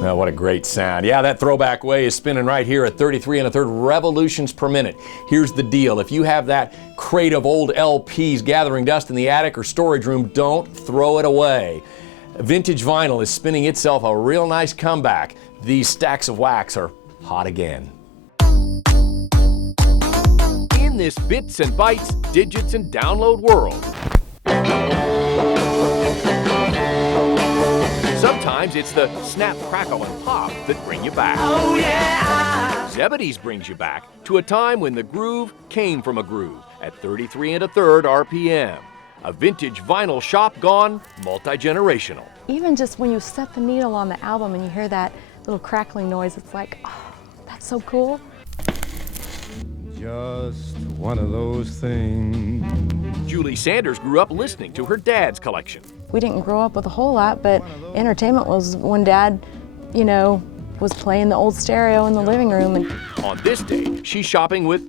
Oh, what a great sound. Yeah, that throwback way is spinning right here at 33 1/3 revolutions per minute. Here's the deal. If you have that crate of old LPs gathering dust in the attic or storage room, don't throw it away. Vintage vinyl is spinning itself a real nice comeback. These stacks of wax are hot again. In this bits and bytes, digits and download world, sometimes it's the snap, crackle, and pop that bring you back. Oh, yeah! Zebedee's brings you back to a time when the groove came from a groove at 33 1/3 RPM. A vintage vinyl shop gone multi-generational. Even just when you set the needle on the album and you hear that little crackling noise, it's like, oh, that's so cool. Just one of those things. Julie Sanders grew up listening to her dad's collection. We didn't grow up with a whole lot, but entertainment was when Dad, was playing the old stereo in the living room. And on this day, she's shopping with,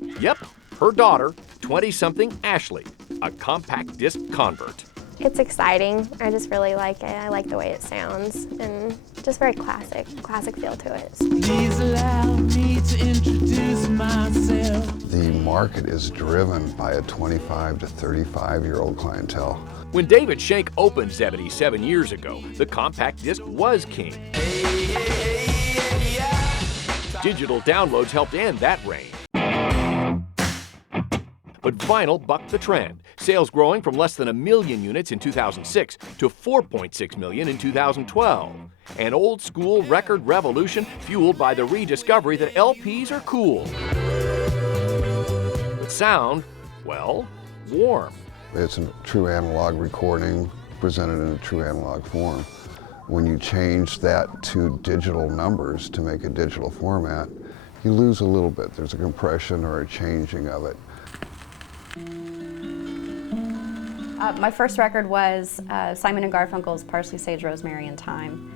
her daughter, 20-something Ashley, a compact disc convert. It's exciting. I just really like it. I like the way it sounds and just very classic feel to it. Please allow me to introduce myself. The market is driven by a 25 to 35-year-old clientele. When David Shank opened Zebedee 7 years ago, the compact disc was king. Digital downloads helped end that reign. But vinyl bucked the trend, sales growing from less than 1 million units in 2006 to 4.6 million in 2012. An old school record revolution fueled by the rediscovery that LPs are cool. But sound, well, warm. It's a true analog recording presented in a true analog form. When you change that to digital numbers to make a digital format, you lose a little bit. There's a compression or a changing of it. My first record was Simon & Garfunkel's Parsley, Sage, Rosemary, and Thyme.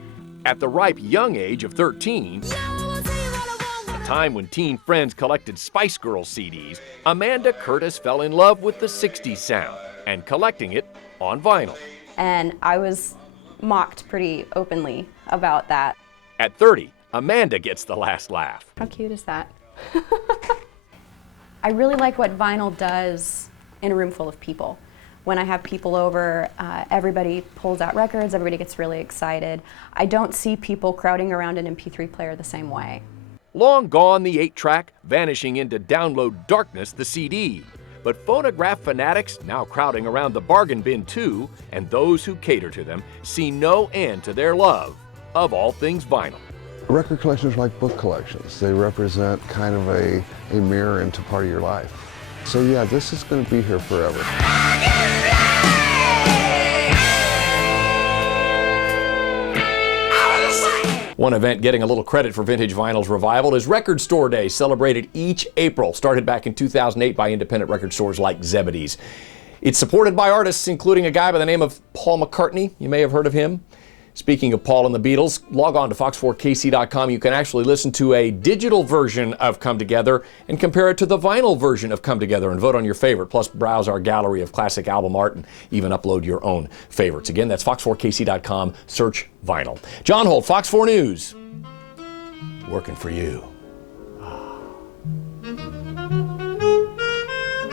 At the ripe young age of 13, a time when teen friends collected Spice Girls CDs, Amanda Curtis fell in love with the 60s sound and collecting it on vinyl. And I was mocked pretty openly about that. At 30, Amanda gets the last laugh. How cute is that? I really like what vinyl does in a room full of people. When I have people over, everybody pulls out records, everybody gets really excited. I don't see people crowding around an MP3 player the same way. Long gone the 8-track, vanishing into download darkness the CD. But phonograph fanatics, now crowding around the bargain bin too, and those who cater to them, see no end to their love of all things vinyl. Record collections are like book collections. They represent kind of a mirror into part of your life. So yeah, this is going to be here forever. One event getting a little credit for vintage vinyl's revival is Record Store Day, celebrated each April, started back in 2008 by independent record stores like Zebedee's. It's supported by artists including a guy by the name of Paul McCartney. You may have heard of him. Speaking of Paul and the Beatles, log on to fox4kc.com. You can actually listen to a digital version of Come Together and compare it to the vinyl version of Come Together and vote on your favorite, plus browse our gallery of classic album art and even upload your own favorites. Again, that's fox4kc.com, search vinyl. John Holt, Fox 4 News, working for you.